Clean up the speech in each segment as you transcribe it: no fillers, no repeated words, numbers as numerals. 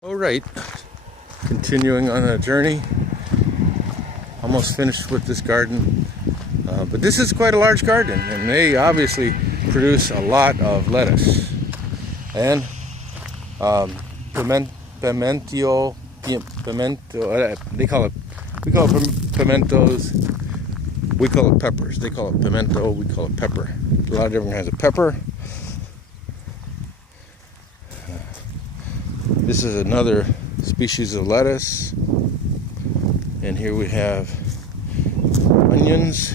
All right, continuing on a journey. Almost finished with this garden, but this is quite a large garden, and they obviously produce a lot of lettuce and pimento. They call it. We call it pimentos. We call it peppers. They call it pimento. We call it pepper. A lot of different kinds of pepper. This is another species of lettuce, and here we have onions.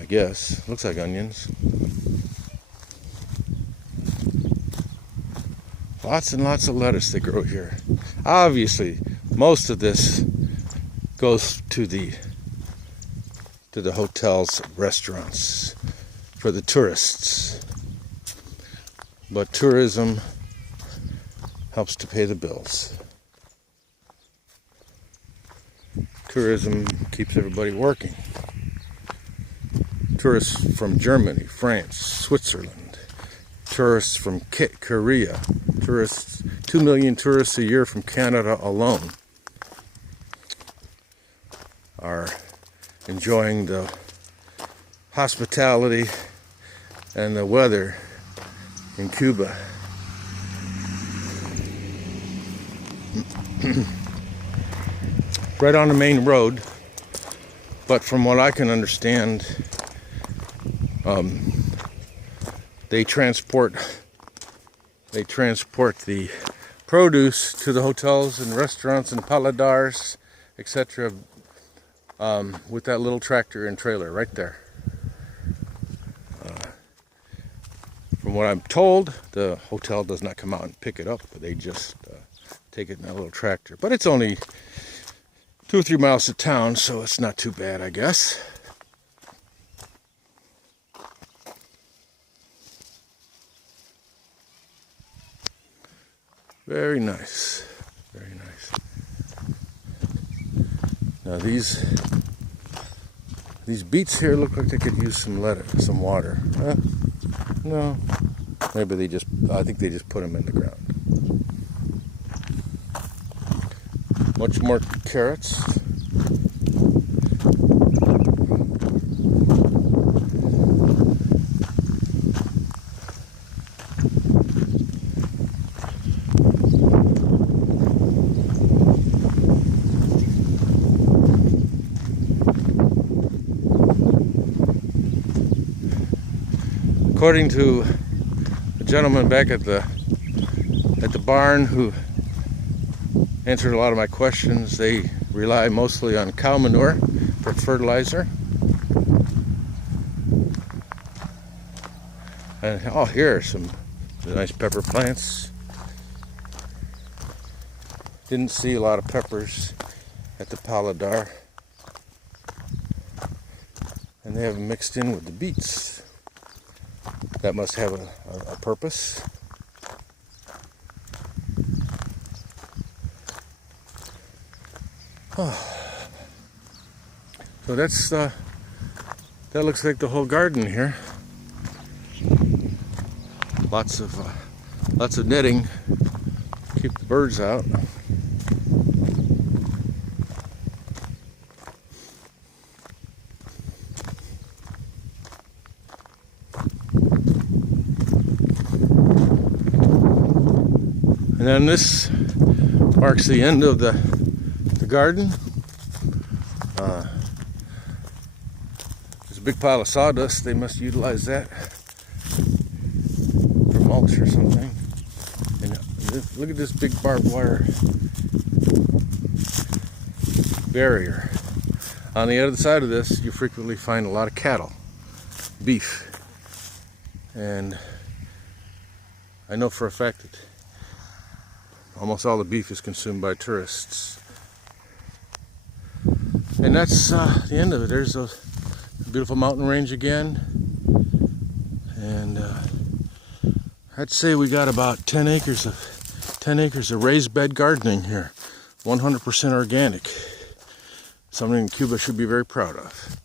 I guess looks like onions. Lots and lots of lettuce they grow here. Obviously, most of this goes to the hotels, restaurants, for the tourists. But tourism helps to pay the bills. Tourism keeps everybody working. Tourists from Germany, France, Switzerland, tourists from Korea, 2 million tourists a year from Canada alone are enjoying the hospitality and the weather in Cuba. Right on the main road, but from what I can understand, they transport the produce to the hotels and restaurants and paladars, etc., with that little tractor and trailer right there. From what I'm told, the hotel does not come out and pick it up, but they just take it in that little tractor. But it's only 2 or 3 miles to town, so it's not too bad, I guess. Very nice, very nice. Now these beets here look like they could use some lettuce, some water. No, maybe I think they just put them in the ground. Much more carrots. According to a gentleman back at the barn who answered a lot of my questions, they rely mostly on cow manure for fertilizer. And here are some nice pepper plants. Didn't see a lot of peppers at the paladar, and they have them mixed in with the beets. That must have a purpose. So that looks like the whole garden here. Lots of netting, keep the birds out. And then this marks the end of the garden. There's a big pile of sawdust. They must utilize that for mulch or something. And look at this big barbed wire barrier. On the other side of this, you frequently find a lot of cattle, beef. And I know for a fact that almost all the beef is consumed by tourists. And that's the end of it. There's a beautiful mountain range again. And I'd say we got about 10 acres of raised bed gardening here. 100% organic. Something Cuba should be very proud of.